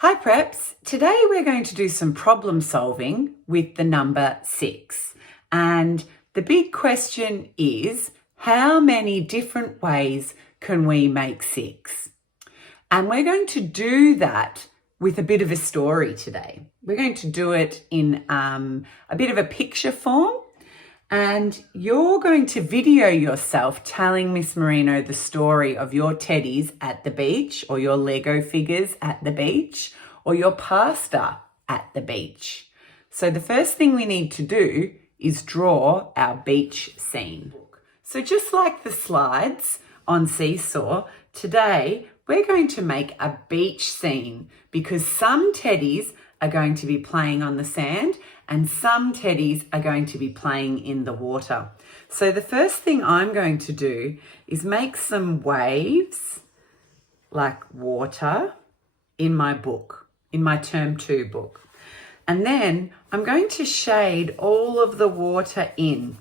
Hi Preps, today we're going to do some problem solving with the number 6. And the big question is, how many different ways can we make 6? And we're going to do that with a bit of a story today. We're going to do it in a bit of a picture form. And you're going to video yourself telling Miss Marino the story of your teddies at the beach, or your Lego figures at the beach, or your pasta at the beach. So the first thing we need to do is draw our beach scene. So just like the slides on Seesaw, today we're going to make a beach scene because some teddies are going to be playing on the sand and some teddies are going to be playing in the water. So the first thing I'm going to do is make some waves like water in my book, in my Term 2 book. And then I'm going to shade all of the water in,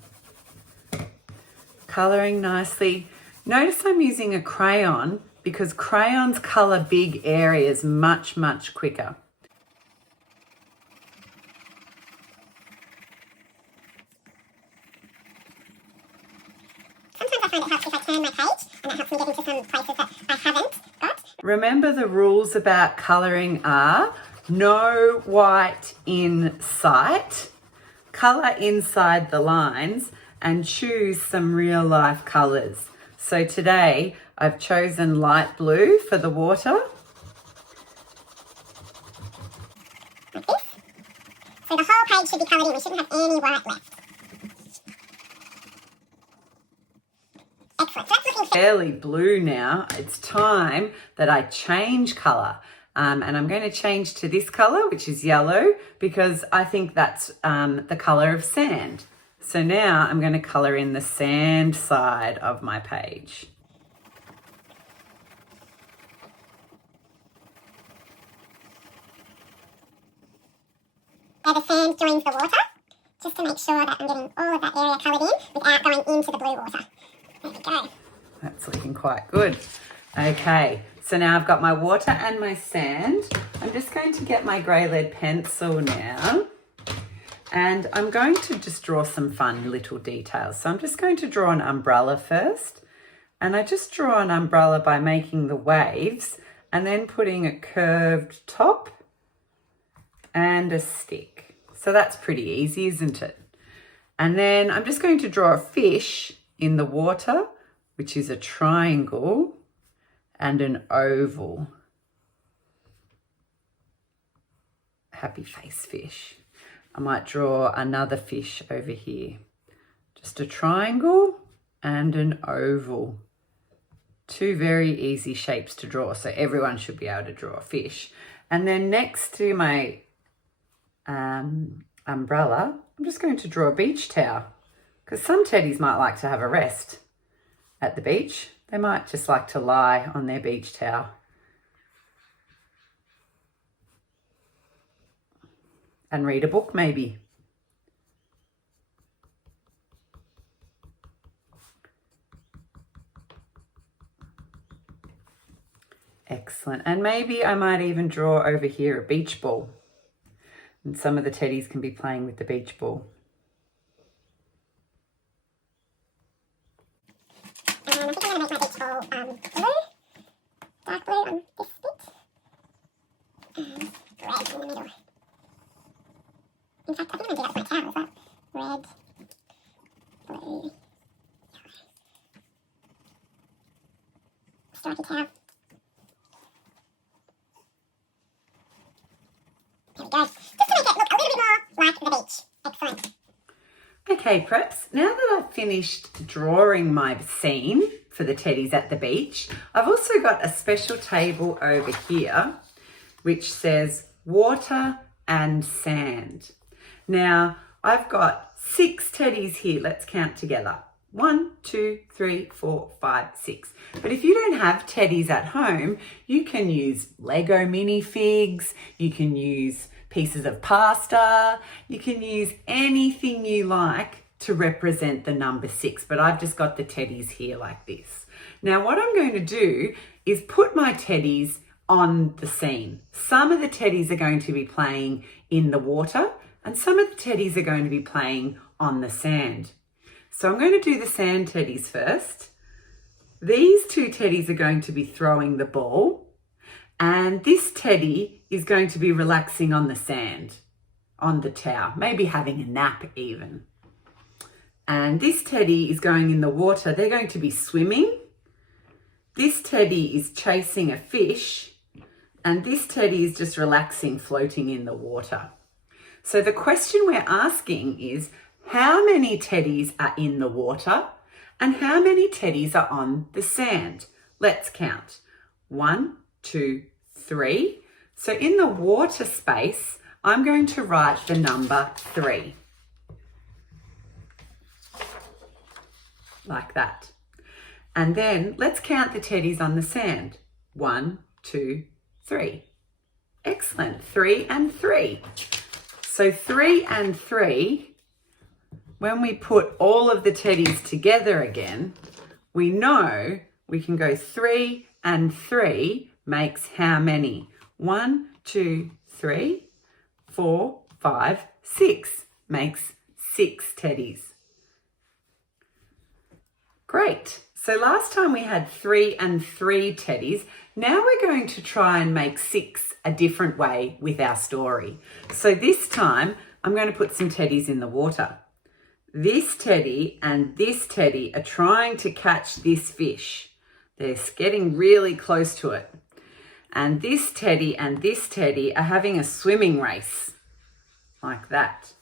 colouring nicely. Notice I'm using a crayon because crayons colour big areas much quicker. Sometimes I find it helps if I turn my page, and that helps me get into some places that I haven't got. Remember the rules about colouring are no white in sight, colour inside the lines, and choose some real life colours. So today I've chosen light blue for the water. Like this. So the whole page should be coloured in. We shouldn't have any white left. Excellent. So that's looking Fairly blue now. It's time that I change colour. And I'm going to change to this colour, which is yellow, because I think that's the colour of sand. So now I'm going to colour in the sand side of my page. where the sand joins the water, just to make sure that I'm getting all of that area coloured in without going into the blue water. There we go. That's looking quite good. Okay, so now I've got my water and my sand. I'm just going to get my grey lead pencil now. And I'm going to just draw some fun little details. So I'm just going to draw an umbrella first. And I just draw an umbrella by making the waves and then putting a curved top and a stick. So that's pretty easy, isn't it? And then I'm just going to draw a fish in the water, which is a triangle and an oval. Happy face fish. I might draw another fish over here. Just a triangle and an oval. Two very easy shapes to draw, so everyone should be able to draw a fish. And then next to my umbrella, I'm just going to draw a beach towel, because some teddies might like to have a rest at the beach. They might just like to lie on their beach towel. And read a book maybe. Excellent. And maybe I might even draw over here a beach ball. And some of the teddies can be playing with the beach ball. And I think I'm going to make my beach ball blue, dark blue on this bit, and red in the middle. In fact, I think I'm going to do that with my towel as well. Red, blue, yellow. Stripy towel. There we go. Just to make it look a little bit more like the beach. Excellent. Okay, Preps, now that I've finished drawing my scene for the teddies at the beach, I've also got a special table over here which says water and sand. Now, I've got 6 teddies here. Let's count together. 1, 2, 3, 4, 5, 6. But if you don't have teddies at home, you can use Lego minifigs, you can use pieces of pasta, you can use anything you like to represent the number 6, but I've just got the teddies here like this. Now what I'm going to do is put my teddies on the scene. Some of the teddies are going to be playing in the water and some of the teddies are going to be playing on the sand. So I'm going to do the sand teddies first. These two teddies are going to be throwing the ball and this teddy is going to be relaxing on the sand, on the towel, maybe having a nap even. And this teddy is going in the water. They're going to be swimming. This teddy is chasing a fish and this teddy is just relaxing, floating in the water. So the question we're asking is, how many teddies are in the water and how many teddies are on the sand? Let's count. 1, 2, 3. So in the water space, I'm going to write the number 3. Like that. And then let's count the teddies on the sand. 1, 2, 3. Excellent. 3 and 3. So 3 and 3, when we put all of the teddies together again, we know we can go 3 and 3 makes how many? 1, 2, 3, 4, 5, 6 makes 6 teddies. Great. So last time we had 3 and 3 teddies. Now we're going to try and make 6 a different way with our story. So this time I'm going to put some teddies in the water. This teddy and this teddy are trying to catch this fish. They're getting really close to it. And this teddy and this teddy are having a swimming race. Like that.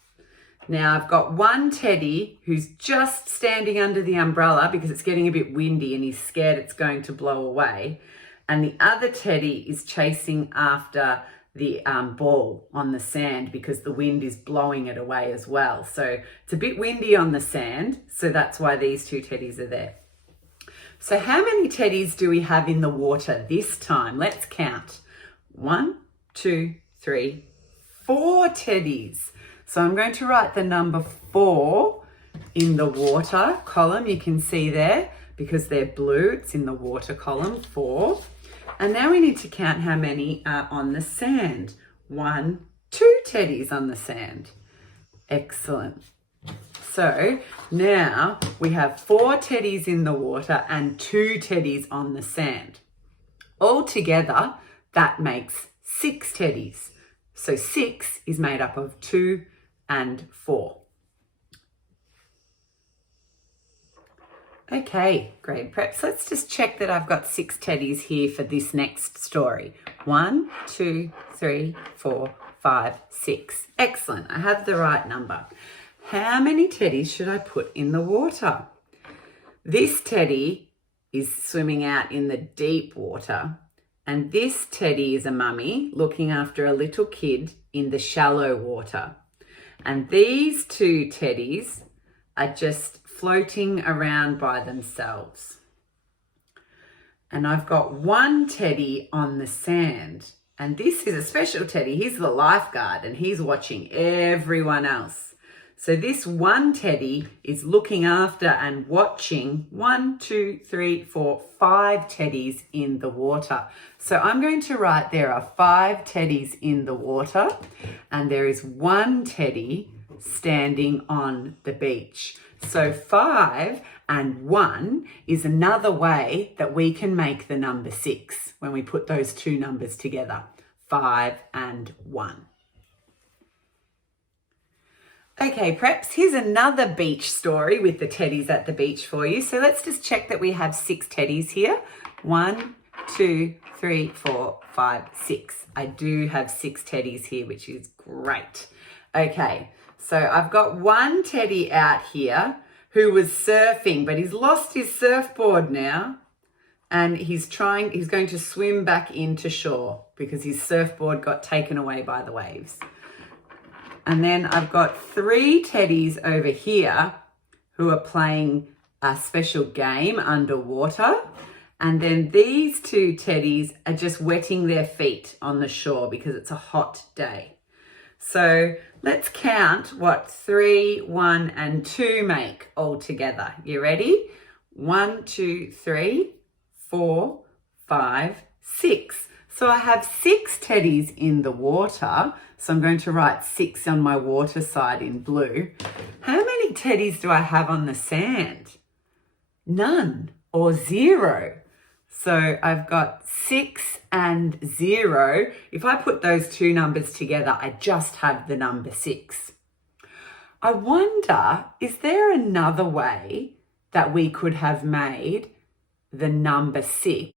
Now I've got one teddy who's just standing under the umbrella because it's getting a bit windy and he's scared it's going to blow away. And the other teddy is chasing after the ball on the sand because the wind is blowing it away as well. So it's a bit windy on the sand, so that's why these two teddies are there. So how many teddies do we have in the water this time? Let's count. 1, 2, 3, 4 teddies. So I'm going to write the number 4 in the water column. You can see there because they're blue. It's in the water column, 4. And now we need to count how many are on the sand. 1, 2 teddies on the sand. Excellent. So now we have 4 teddies in the water and 2 teddies on the sand. Altogether, that makes 6 teddies. So 6 is made up of 2 and 4. Okay, grade preps. Let's just check that I've got 6 teddies here for this next story. 1, 2, 3, 4, 5, 6. Excellent. I have the right number. How many teddies should I put in the water? This teddy is swimming out in the deep water, and this teddy is a mummy looking after a little kid in the shallow water. And these 2 teddies are just floating around by themselves. And I've got 1 teddy on the sand. And this is a special teddy. He's the lifeguard and he's watching everyone else. So this 1 teddy is looking after and watching 1, 2, 3, 4, 5 teddies in the water. So I'm going to write there are 5 teddies in the water and there is 1 teddy standing on the beach. So 5 and 1 is another way that we can make the number 6 when we put those 2 numbers together, 5 and 1. Okay, preps, here's another beach story with the teddies at the beach for you. So let's just check that we have 6 teddies here. 1, 2, 3, 4, 5, 6. I do have 6 teddies here, which is great. Okay, so I've got 1 teddy out here who was surfing, but he's lost his surfboard now. And he's going to swim back into shore because his surfboard got taken away by the waves. And then I've got 3 teddies over here who are playing a special game underwater. And then these 2 teddies are just wetting their feet on the shore because it's a hot day. So let's count what 3, 1, and 2 make all together. You ready? 1, 2, 3, 4, 5, 6. So I have 6 teddies in the water. So I'm going to write 6 on my water side in blue. How many teddies do I have on the sand? None or 0. So I've got 6 and 0. If I put those two numbers together, I just have the number 6. I wonder, is there another way that we could have made the number 6